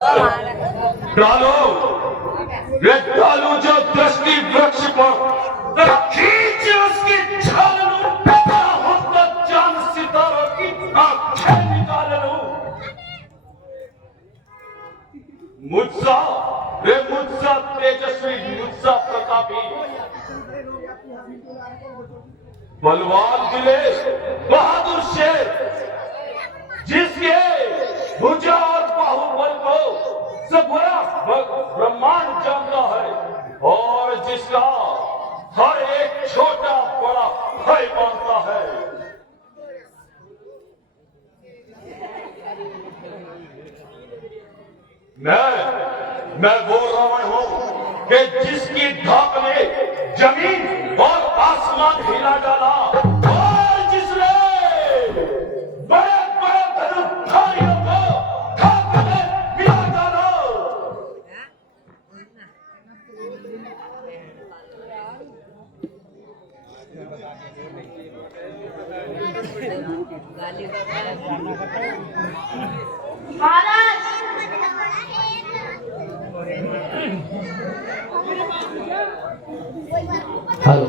डालो ये डालू जो दृष्टि वृक्ष पर खींच उसकी छाल पैदा होता चांद सितारों की आंखें निकाल लूं मुझसा रे मुझसा तेजस्वी मुझसा प्रतापी बलवान दिले बहादुर शेर जिसके भुजा और बाहुबल को सब बड़ा ब्रह्मांड जानता है और जिसका हर एक छोटा बड़ा भय मानता है। मैं वो रावण हूं कि जिसकी धाक ने जमीन और आसमान हिला डाला और जिसने बड़े बड़े धनुर्धारियों को खाक में मिला डाला। हेलो,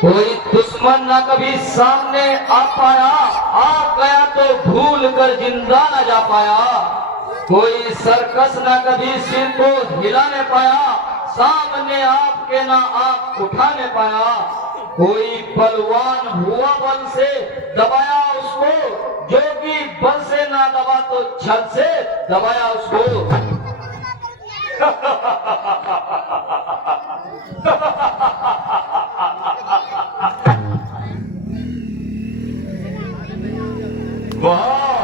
कोई दुश्मन ना कभी सामने आ पाया, आ गया तो भूल कर जिंदा न जा पाया। कोई सर्कस ना कभी सिर को हिलाने पाया, सामने आपके ना आंख उठाने पाया। कोई पलवान हुआ बल से दबाया उसको, जो कि बल से ना दबा तो छल से दबाया उसको। वहां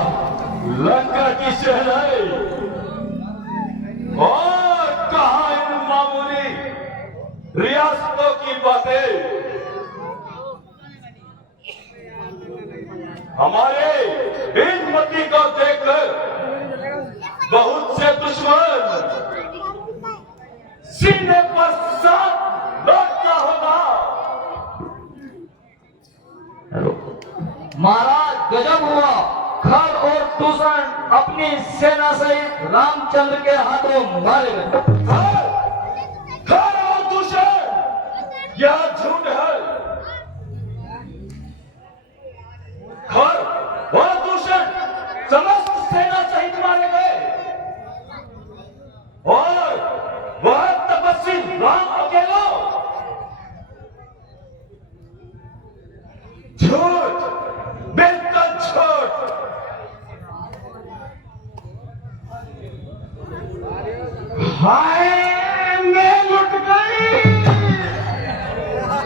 लंका की शहनाई और कहा इन मामूली रियासतों की बातें। हमारे इन मती को देखकर बहुत से दुश्मन सीने पर सांप लौटता होगा। महाराज गजब हुआ, खर और दूषण अपनी सेना सहित रामचंद्र के हाथों मारे गए। खर और दूषण यह झूठ है। खर और दूषण समस्त सेना सहित मारे गए और वह तपस्वी राम अकेला झूठ, बिल्कुल झूठ। हाय मैं लुट गई,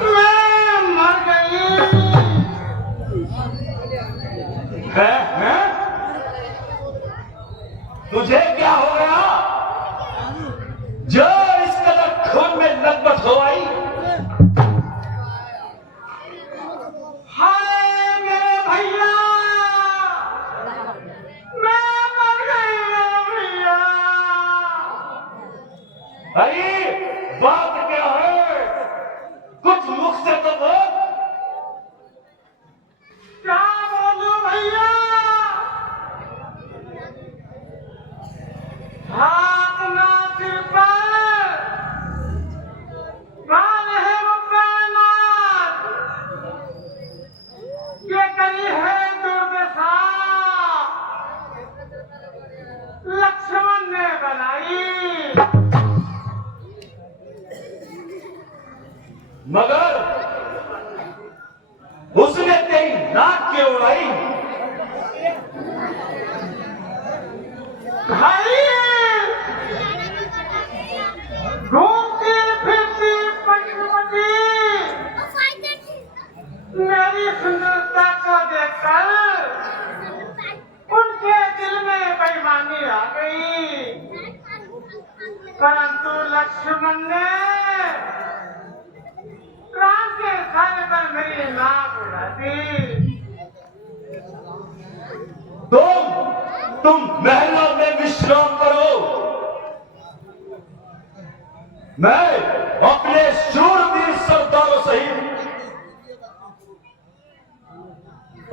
मैं मर गई। है? तुझे क्या हो गया जो इस कदर खून में लथपथ हो आई? हाय मेरे भैया, मैं मर गई मेरे भैया। अरे बात क्या है, कुछ मुख से तो बोल। क्या बोलूं भैया, हाथ ना सिर पर, कान है वो कायनात, ये करी है दुर्दशा लक्ष्मण ने बनाई। मगर उसने तेरी नाक क्यों उड़ाई? घूमती फिरती पंचवटी मेरी सुंदरता को देखकर उनके दिल में बेईमानी आ गई, परंतु लक्ष्मण ने राम के इशारे पर मेरी नाक उड़ा दी। तुम महलों में विश्राम करो, मैं अपने शूरवीर सरदारों सहित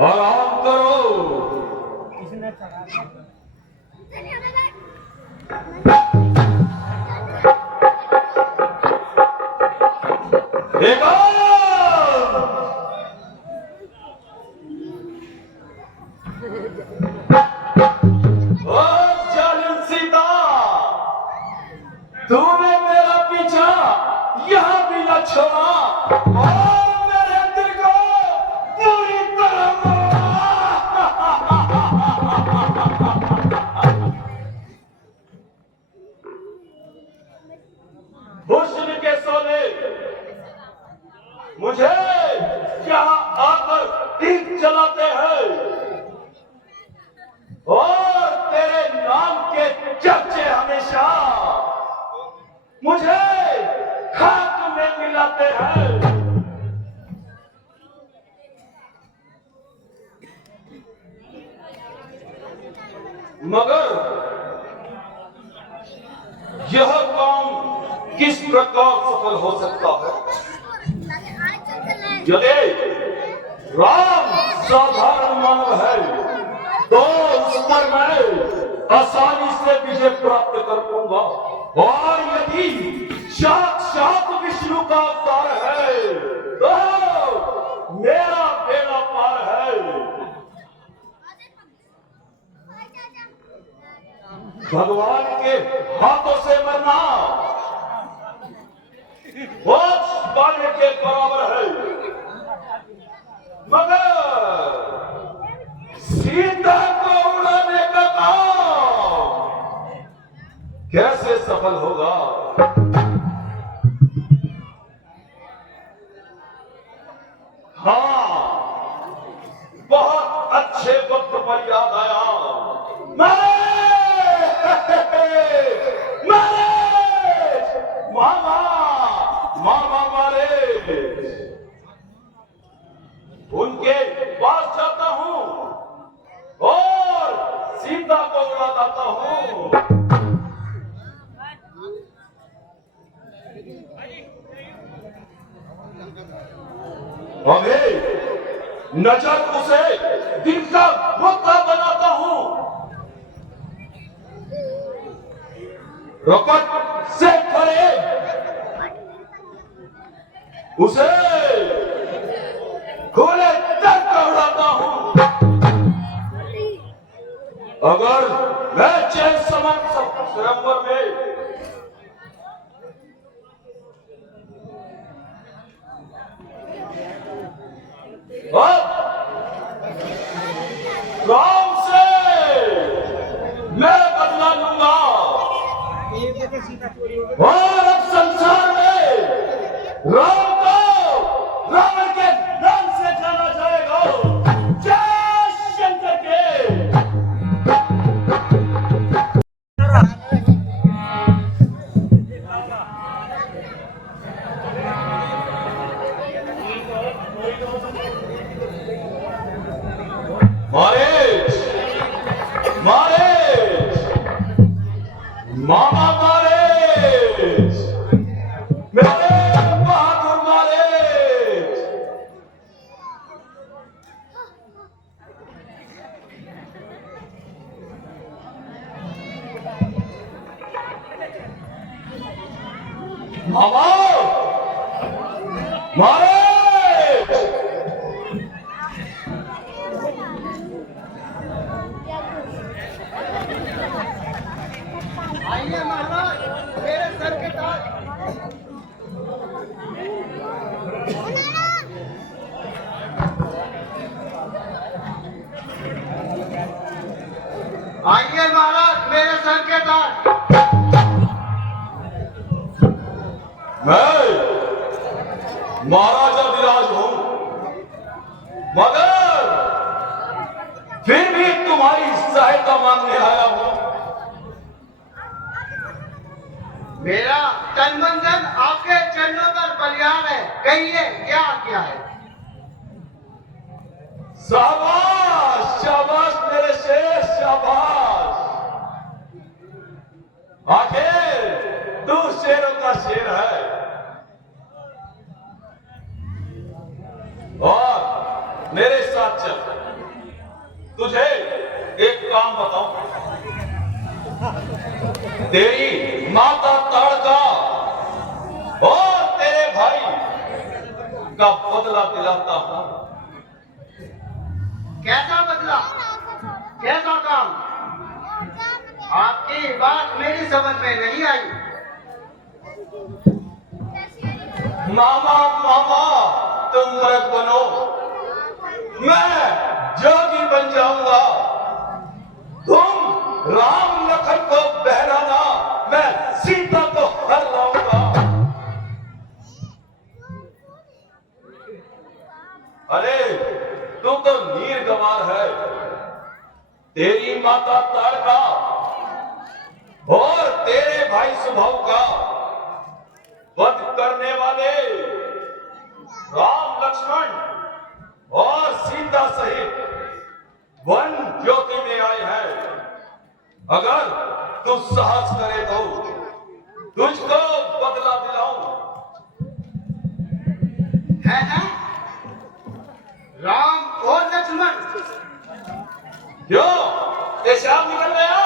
आराम करो। तूने मेरा पीछा यहाँ भी न छोड़ा और मेरे दिल को पूरी तरह हुस्न के सोले मुझे यहाँ आकर दीप जलाते हैं और तेरे नाम के चर्चे हमेशा मुझे खाक में मिलाते हैं। मगर यह काम किस प्रकार सफल हो सकता है यदि राम साधारण मानव है तो उस पर मैं आसानी से विजय प्राप्त कर पाऊंगा और यदि साक्षात विष्णु का अवतार है तो मेरा बेड़ा पार है। भगवान के हाथों से मरना मोक्ष पाने के बराबर है मगर सीता को उड़ाने का काम कैसे सफल होगा? हाँ, बहुत अच्छे वक्त पर याद आया। मामा मामा मारे उनके पास जाता हूँ और सीता को उड़ा लाता हूँ। अभी नजर उसे दिन का मुद्दा बनाता हूँ। रपट से खड़े उसे घोड़े तक उड़ाता हूँ। अगर मैं चैन स्वयंवर में राम से मैं बदला लूंगा और अब संसार में राम को रावण के नाम से जाना जाएगा। जय शंकर के। मारेज मारेज मामा मारेज मेरे बहादुर मारेज। मामा मारेज आइए महाराज मेरे सर के ताज। आइए महाराज मेरे सर के ताज। मैं महाराजा विराज हूं मगर फिर भी तुम्हारी सहायता मांगने आया हूं। मेरा तन मन धन आपके चरणों पर बलियान है, कहिए क्या क्या है? शाबाश शाबाश मेरे शेर शाबाश। आखिर तू शेरों का शेर है और मेरे साथ चल। तुझे एक काम बताऊं, तेरी माता ताड़का और तेरे भाई का बदला दिलाता हूं। कैसा बदला, कैसा काम? आपकी बात मेरी समझ में नहीं आई। मामा मामा तुम मृग बनो, मैं जोगी बन जाऊंगा। तुम राम लखन को बहराना, मैं सीता को हर लाऊंगा। अरे तू तो नीर गंवार है, तेरी माता तारका और तेरे भाई सुभव का वध करने वाले राम लक्ष्मण और सीता सहित वन ज्योति में आए हैं। अगर तू साहस करे तो तुझको बदला दिलाऊं। है राम और लक्ष्मण? क्यों पेशाब निकल गया?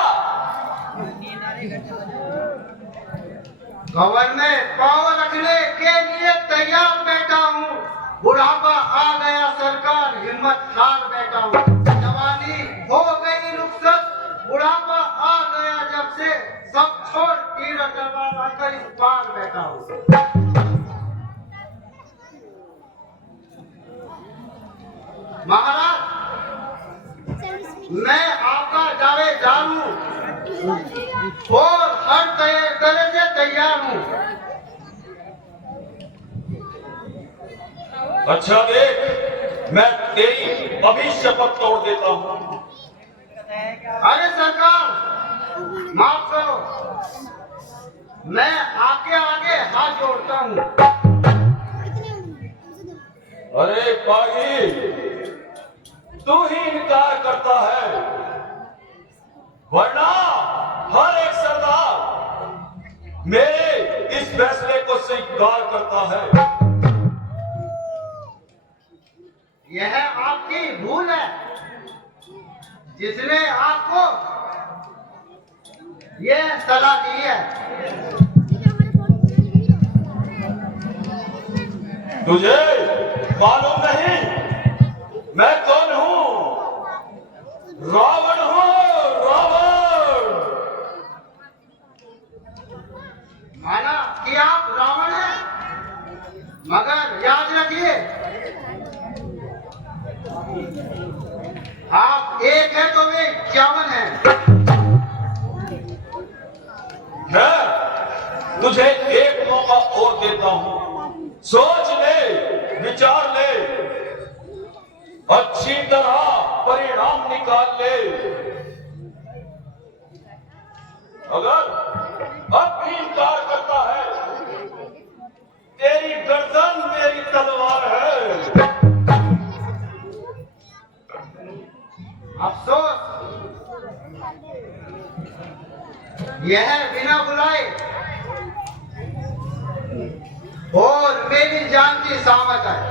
भवन में पांव रखने के लिए तैयार बैठा हूँ। बुढ़ापा आ गया सरकार, हिम्मत हार बैठा हूँ। जवानी हो गई रुखसत, बुढ़ापा आ गया जब से, सब छोड़ तीर तलवार आकर इस पार बैठा हूँ। महाराज, मैं आपका दावेदार हूँ और हर तरह से तैयार हूँ। अच्छा देख, मैं तेरी अभी शपथ तोड़ देता हूँ। अरे सरकार, माफ करो, मैं आपके आगे हाथ जोड़ता हूँ। अरे पागी, तू ही इनकार करता है, वरना हर एक सरदार मेरे इस फैसले को स्वीकार करता है। यह आपकी भूल है, जिसने आपको यह सलाह दी है। तुझे मालूम नहीं मैं कौन हूँ? रावण हूँ, रावण। माना कि आप रावण हैं, मगर याद रखिए, आप एक है तो वे 51 है। मैं तुझे एक मौका और देता हूँ, सोच ले, विचार ले, अच्छी तरह परिणाम निकाल ले। अगर अब भी इनकार करता है, तेरी गर्दन मेरी तलवार है। अफसोस, यह बिना बुलाए और मेरी जान की सामत है।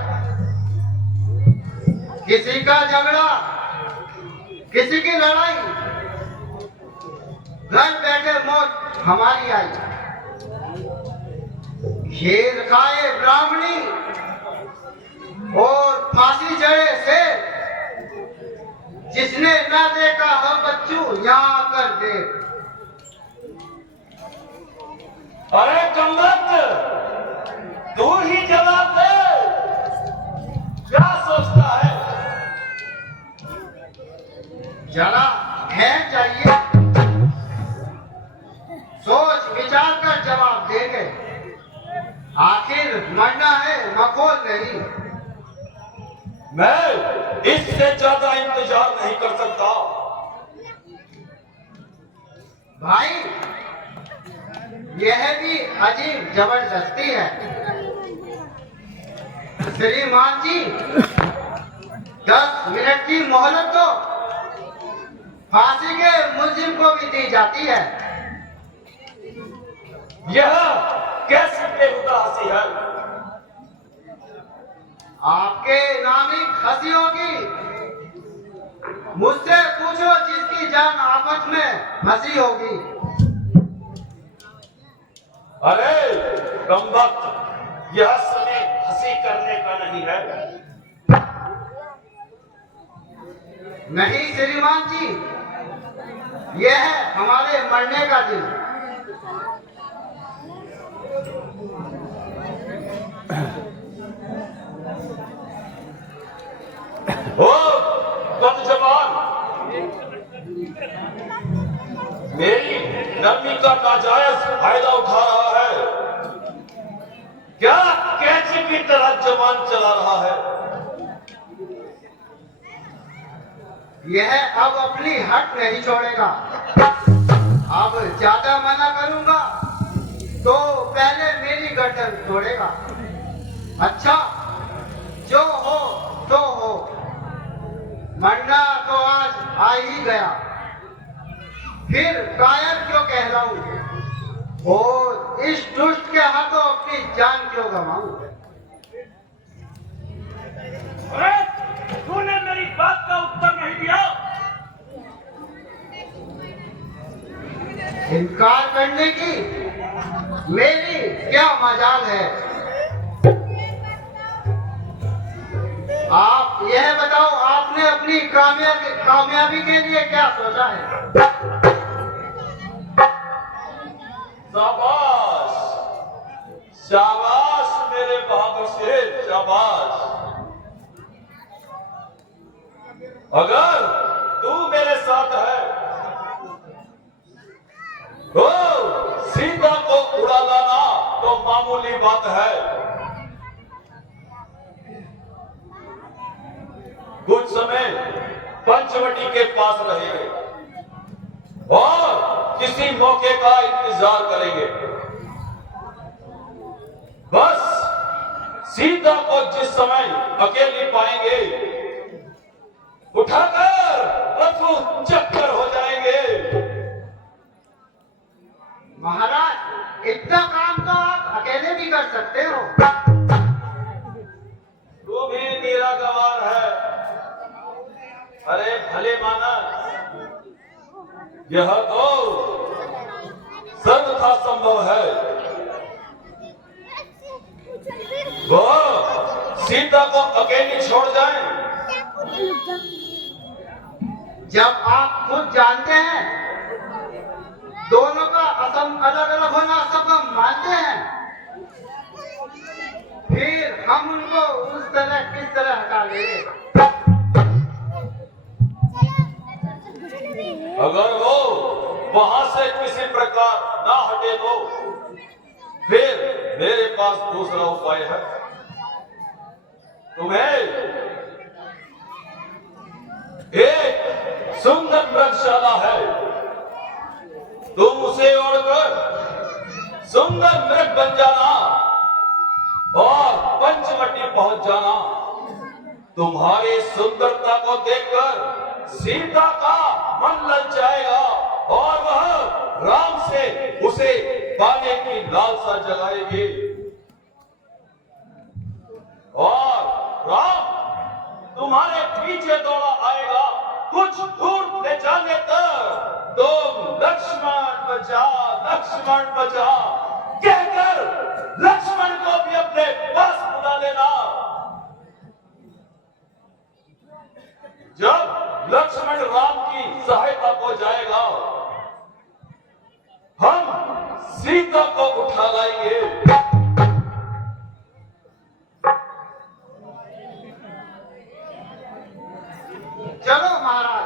किसी का झगड़ा, किसी की लड़ाई, घर बैठे मौत हमारी आई। खेल खाए ब्राह्मणी और फांसी चढ़े से, जिसने ना देखा हो बच्चू यहाँ आकर देख। अरे कमबख्त, तू ही जवाब दे, क्या सोचता है? जरा खैर चाहिए, सोच विचार कर जवाब देंगे। आखिर मरना है, मखौल नहीं। मैं इससे ज्यादा इंतजार नहीं कर सकता। भाई, यह भी अजीब जबरदस्ती है। श्रीमान जी, 10 मिनट की मोहलत तो फांसी के मुलजिम को भी दी जाती है। यह कैसी बेहुदा हंसी है? आपके नामी हंसी होगी, मुझसे पूछो जिसकी जान आफत में हंसी होगी। अरे कमबख्त, यह समय हंसी करने का नहीं है। नहीं श्रीमान जी, यह है हमारे मरने का दिन। बदजबान मेरी नरमी का नाजायज फायदा उठा रहा है। क्या कैची की तरह जबान चला रहा है। यह अब अपनी हट नहीं छोड़ेगा। अब ज्यादा मना करूंगा तो पहले मेरी गर्दन तोड़ेगा। अच्छा, जो हो तो हो, मरना तो आज आ ही गया, फिर कायर क्यों कहलाऊं और इस दुष्ट के हाथों अपनी जान क्यों गंवाऊं। अरे तूने मेरी बात का उत्तर नहीं दिया। इनकार करने की मेरी क्या मजाल है। आप यह बताओ, आपने अपनी कामयाबी के लिए क्या सोचा है। शाबाश शाबाश मेरे बहादुर शेर, शाबाश। अगर तू मेरे साथ है तो सीता को उड़ा लाना तो मामूली बात है। कुछ समय पंचवटी के पास रहेंगे और किसी मौके का इंतजार करेंगे। बस सीता को जिस समय अकेली पाएंगे उठाकर रफू चक्कर हो जाएंगे। महाराज, इतना काम तो आप अकेले भी कर सकते हो। तू भी मेरा गवार है। अरे भले मानस, यह तो सर्वथा संभव है। वो सीता को अकेली छोड़ जाएं। जब आप खुद जानते हैं दोनों का अलग अलग होना सब हम मानते हैं, फिर हम उनको उस तरह किस तरह हटा लेंगे। अगर वो वहां से किसी प्रकार ना हटे तो फिर मेरे पास दूसरा उपाय है। तुम्हें एक सुंदर मृगशाला है, तुम उसे ओढ़कर सुंदर मृग बन जाना और पंचवटी पहुंच जाना। तुम्हारी सुंदरता को देखकर सीता का मन ललचाएगा और वह राम से उसे पाने की लालसा जगाएगी और राम तुम्हारे पीछे दौड़ा आएगा। कुछ दूर ले जाने तक तुम लक्ष्मण बचा कहकर लक्ष्मण को भी अपने पास बुला लेना। जब लक्ष्मण राम की सहायता को जाएगा हम सीता को उठा लाएंगे। चलो महाराज,